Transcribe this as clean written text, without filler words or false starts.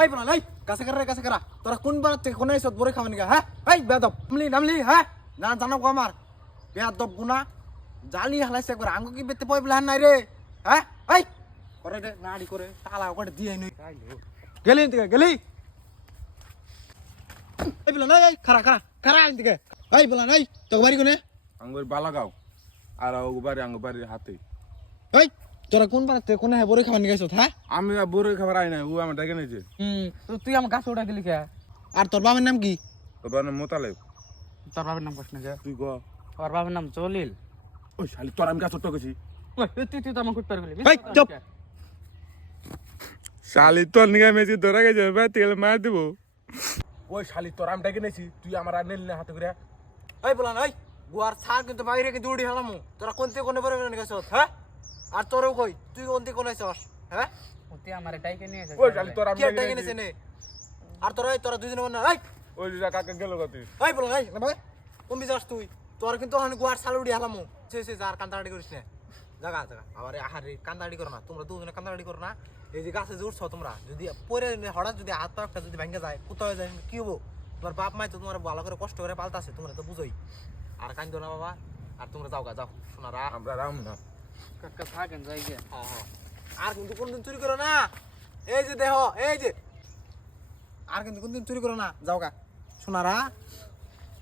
এই বলা এই কাছে করা রে কাছে করা তোরা কোন বার থেকে কোন এসব বড় খাওয়ানি গা হ্যাঁ এই বেদব নামলি হ্যাঁ না জানো কো আমার বেদব গুনা জালি হালাইছে করে আঙ্গু কি বেতে পয় বলা নাই রে হ্যাঁ এই করে দে নাড়ি করে তালা করে দিয়ে নই গেলি থেকে গেলি এই বলা নাই খারা খারা খারা থেকে এই বলা নাই তো বাড়ি কোনে আঙ্গুর বালাগাঁও আর ওবারে আঙ্গুবাড়ির হাতে এই তোরা কোন বার থেকে কোন বড় খাওয়ানি গেছ হ্যাঁ আমি বড় খাবার আই নাই ও আমার ডেকে নিয়েছে তো তুই আমার গাছ ওটা গেলি কে আর তোর বাবার নাম কি তোর নাম মোতালেব তোর বাবার নাম কস না কে তুই গ ওর বাবার নাম জলিল ওই শালি তোর আমি গাছ ছোট্ট গেছি তুই তো আমার কুট পার গেলি এই চুপ শালি তোর নিগা মেছি ধরা গেছে ভাই তেল মার দিব ওই শালি তোর আমি ডেকে নিয়েছি তুই আমার আর নিলি না হাতে করে এই বলা নাই গুয়ার ছাড় কিন্তু বাইরে কিন্তু উড়ি হেলামু তোরা কোনতে কোনে বড় গেছ হ্যাঁ আর তোরও কই তুই কোনতে কোনে আছস হ্যাঁ তুই আমার টাইকে নিয়ে ওই শালি তোর আমি কি একটা এনেছে নে আর তোরা দুজনে মনে এই ওই যে কাকা গেল কত এই বলা নাই না ভাই কম যাস তুই তোর কিন্তু ওখানে গুয়ার ছাড় উড়ি হেলামু সে যার কান্দাড়ি করিস না জায়গা জায়গা আবার আহারে কান্দাড়ি করো না তোমরা দুজনে কান্দাড়ি করো না এই যে গাছে যে উঠছ তোমরা যদি পরে হঠাৎ যদি হাত পা একটা যদি ভেঙে যায় কোথাও যায় কি হবো তোমার বাপ মাই তো তোমার ভালো করে কষ্ট করে পালতাছে তোমরা তো বুঝোই আর কান্দো না বাবা আর তোমরা যাও গা যাও শোনারা আমরা রাম না কাকা থাকেন যাই গে আর কিন্তু কোনদিন চুরি করো না এই যে দেহ এই যে আর কিন্তু কোনদিন চুরি করো না যাও গা শোনারা